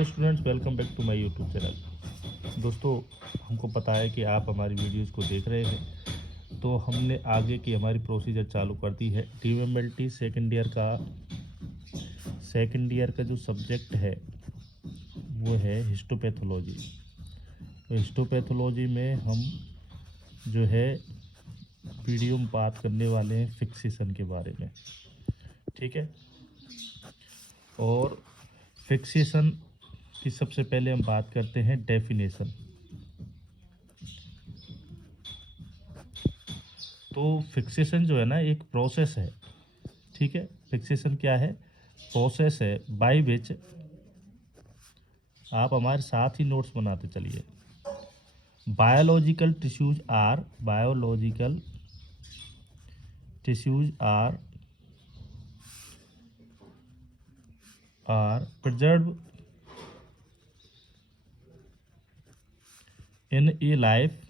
Hello students, welcome back to my YouTube channel. दोस्तों, हमको पता है कि आप हमारी वीडियोस को देख रहे हैं, तो हमने आगे की हमारी प्रोसीजर चालू कर दी है। DMLT सेकेंड ईयर का जो सब्जेक्ट है वो है हिस्टोपैथोलॉजी। तो हिस्टोपैथोलॉजी में हम जो है वीडियो में बात करने वाले हैं फिक्सेशन के बारे में, ठीक है। और फिक्सेशन की सबसे पहले हम बात करते हैं डेफिनेशन। तो फिक्सेशन जो है ना, एक प्रोसेस है, ठीक है। फिक्सेशन क्या है? प्रोसेस है बाय विच, आप हमारे साथ ही नोट्स बनाते चलिए। Biological tissues are preserve in a life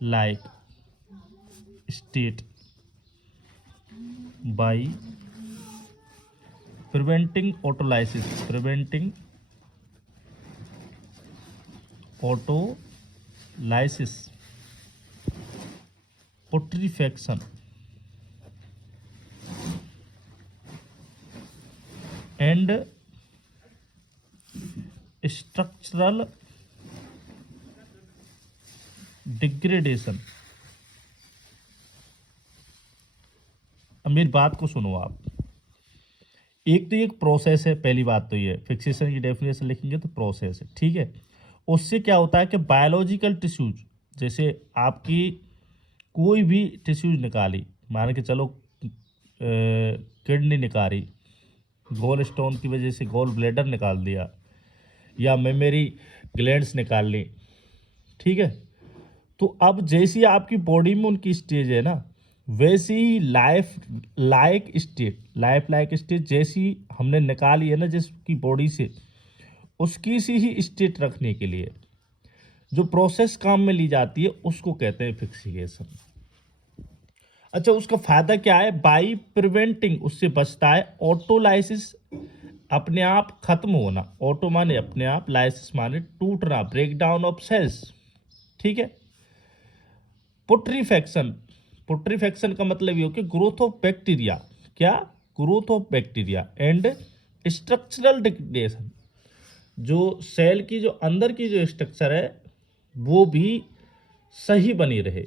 like state by preventing autolysis, putrefaction and structural degradation। अब मेरी बात को सुनो आप। एक तो ये एक प्रोसेस है, पहली बात तो ये फिक्सेशन की डेफिनेशन लिखेंगे तो प्रोसेस है, ठीक है। उससे क्या होता है कि बायोलॉजिकल टिश्यूज, जैसे आपकी कोई भी टिश्यूज निकाली, मान के चलो किडनी निकाली, गोल स्टोन की वजह से गोल ब्लैडर निकाल दिया, या मेमोरी ग्लैंड्स निकाल ली, ठीक है। तो अब जैसी आपकी बॉडी में उनकी स्टेज है ना, वैसे ही लाइफ लाइक स्टेट जैसी हमने निकाली है ना जिसकी बॉडी से, उसकी सी ही स्टेट रखने के लिए जो प्रोसेस काम में ली जाती है उसको कहते हैं फिक्सेशन। अच्छा, उसका फायदा क्या है? बाई प्रिवेंटिंग, उससे बचता है ऑटोलाइसिस, अपने आप खत्म होना। ऑटो माने अपने आप, लाइसिस माने टूटना, ब्रेक डाउन ऑफ सेल्स, ठीक है। पुट्रीफेक्शन का मतलब ये हो कि ग्रोथ ऑफ बैक्टीरिया, क्या? Growth of bacteria and structural degradation, जो सेल की जो अंदर की जो स्ट्रक्चर है वो भी सही बनी रहे।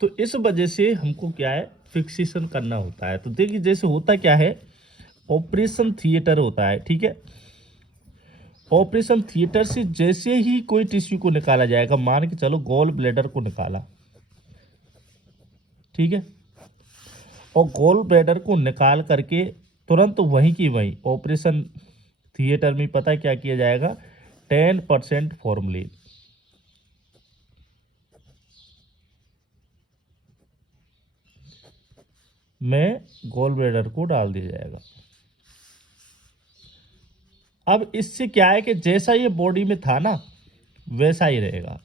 तो इस वजह से हमको क्या है, फिक्सेशन करना होता है। तो देखिए, जैसे होता क्या है, ऑपरेशन थिएटर होता है, ठीक है। ऑपरेशन थिएटर से जैसे ही कोई टिश्यू को निकाला जाएगा, मान के चलो गॉल ब्लैडर को निकाला, ठीक है, और गॉल ब्लैडर को निकाल करके तुरंत वहीं की वहीं ऑपरेशन थिएटर में पता है क्या किया जाएगा? 10% फॉर्मलिन में गॉल ब्लैडर को डाल दिया जाएगा। अब इससे क्या है कि जैसा ये बॉडी में था ना वैसा ही रहेगा।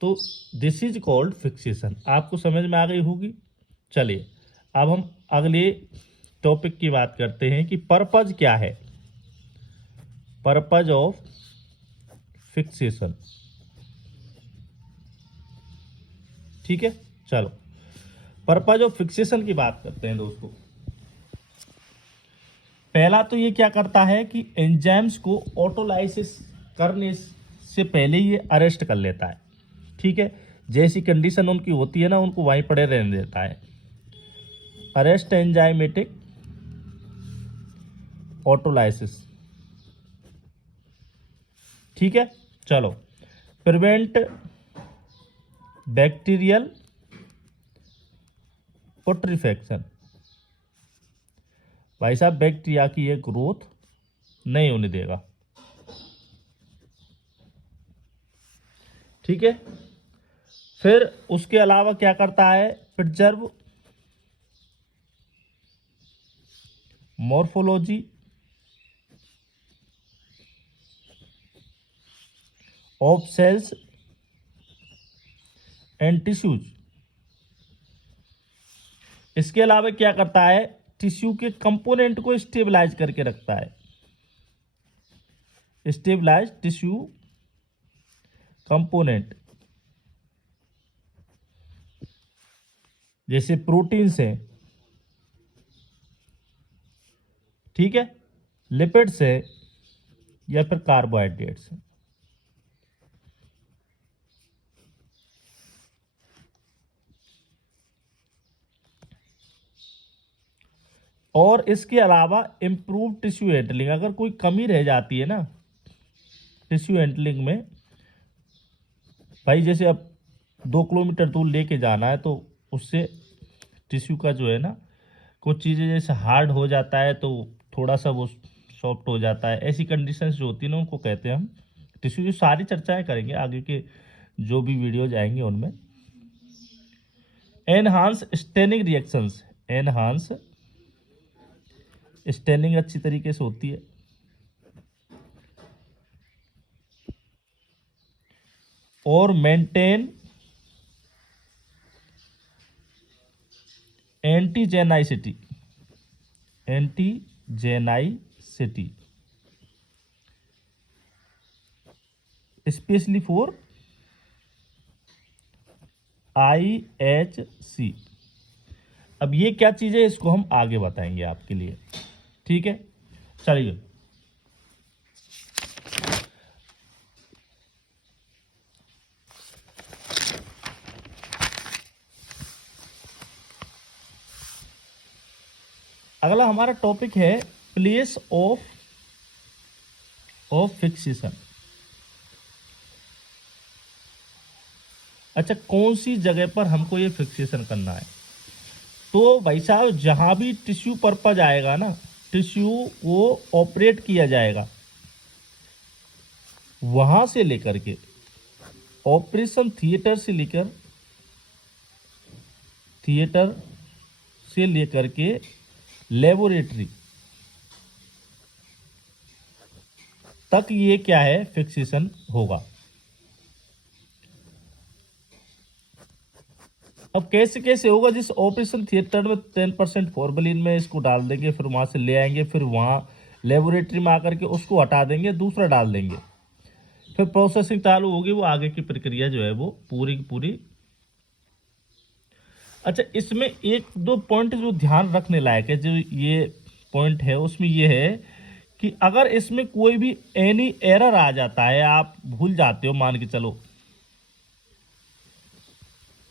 तो दिस इज कॉल्ड फिक्सेशन। आपको समझ में आ गई होगी। चलिए, अब हम अगले टॉपिक की बात करते हैं कि पर्पज क्या है। पर्पज ऑफ फिक्सेशन, ठीक है। चलो, पर्पज ऑफ फिक्सेशन की बात करते हैं दोस्तों। पहला तो ये क्या करता है कि एंजाइम्स को ऑटोलाइसिस करने से पहले ये अरेस्ट कर लेता है, ठीक है। जैसी कंडीशन उनकी होती है ना, उनको वहीं पड़े रहने देता है। अरेस्ट एंजाइमेटिक ऑटोलाइसिस, ठीक है। चलो, प्रिवेंट बैक्टीरियल पुट्रीफेक्शन, भाई साहब बैक्टीरिया की ये ग्रोथ नहीं होने देगा, ठीक है। फिर उसके अलावा क्या करता है? Preserve morphology of cells and tissues. इसके अलावा क्या करता है? टिश्यू के कंपोनेंट को स्टेबलाइज करके रखता है, स्टेबलाइज टिश्यू कंपोनेंट, जैसे प्रोटीन्स है, ठीक है, लिपिड्स है या फिर कार्बोहाइड्रेट्स है। और इसके अलावा इम्प्रूव टिश्यू हैंडलिंग, अगर कोई कमी रह जाती है ना टिश्यू हैंडलिंग में, भाई जैसे अब 2 किलोमीटर दूर लेके जाना है तो उससे टिश्यू का जो है ना कुछ चीज़ें जैसे हार्ड हो जाता है तो थोड़ा सा वो सॉफ्ट हो जाता है, ऐसी कंडीशंस जो होती है ना उनको कहते हैं हम टिश्यू। जो सारी चर्चाएं करेंगे आगे के जो भी वीडियोज आएंगे उनमें। Enhance staining reactions, enhance staining अच्छी तरीके से होती है। और मेंटेन एंटीजेनाइसिटी, एंटीजेनाइसिटी स्पेशली फॉर IHC। अब ये क्या चीज़ है इसको हम आगे बताएंगे आपके लिए, ठीक है। चलिए अगला हमारा टॉपिक है प्लेस ऑफ फिक्सेशन। अच्छा, कौन सी जगह पर हमको ये फिक्सेशन करना है? तो भाई साहब जहां भी टिश्यू पर्पज आएगा ना, टिश्यू को ऑपरेट किया जाएगा, वहां से लेकर के ऑपरेशन थिएटर से लेकर के लेबोरेटरी तक ये क्या है फिक्सेशन होगा। अब कैसे कैसे होगा? जिस ऑपरेशन थिएटर में 10% फॉर्मेलिन में इसको डाल देंगे, फिर वहां से ले आएंगे, फिर वहां लेबोरेटरी में आकर के उसको हटा देंगे, दूसरा डाल देंगे, फिर प्रोसेसिंग चालू होगी, वो आगे की प्रक्रिया जो है वो पूरी की पूरी। अच्छा, इसमें एक दो पॉइंट जो ध्यान रखने लायक है, जो ये पॉइंट है उसमें ये है कि अगर इसमें कोई भी एनी एरर आ जाता है, आप भूल जाते हो मान के चलो,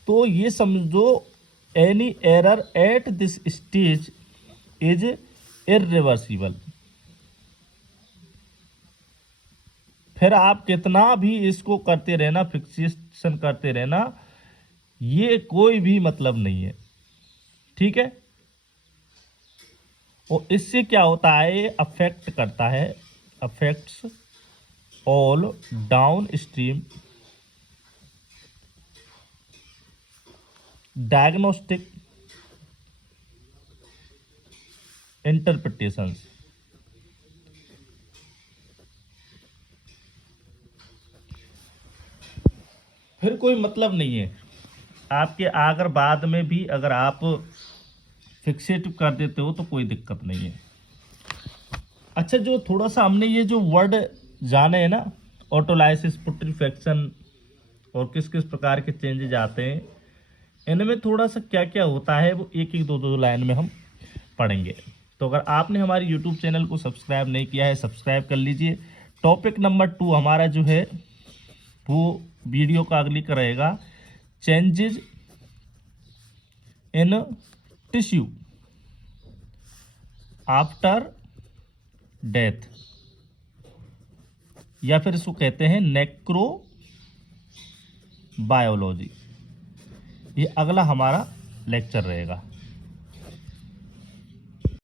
तो ये समझो any error at this stage is irreversible. फिर आप कितना भी इसको करते रहना, फिक्सेशन करते रहना, ये कोई भी मतलब नहीं है, ठीक है। और इससे क्या होता है, अफेक्ट करता है, affects all down stream diagnostic interpretations. फिर कोई मतलब नहीं है आपके, अगर बाद में भी अगर आप फिक्सेट कर देते हो तो कोई दिक्कत नहीं है। अच्छा, जो थोड़ा सा हमने ये जो वर्ड जाने हैं ना, ऑटोलाइसिस, पुट्रीफैक्शन और किस किस प्रकार के चेंजेज आते हैं, इनमें थोड़ा सा क्या क्या होता है वो एक एक दो दो लाइन में हम पढ़ेंगे। तो अगर आपने हमारे यूट्यूब चैनल को सब्सक्राइब नहीं किया है, सब्सक्राइब कर लीजिए। टॉपिक नंबर 2 हमारा जो है वो वीडियो का अगली का रहेगा, changes in tissue after death, या फिर इसको कहते हैं नेक्रो बायोलॉजी। ये अगला हमारा लेक्चर रहेगा।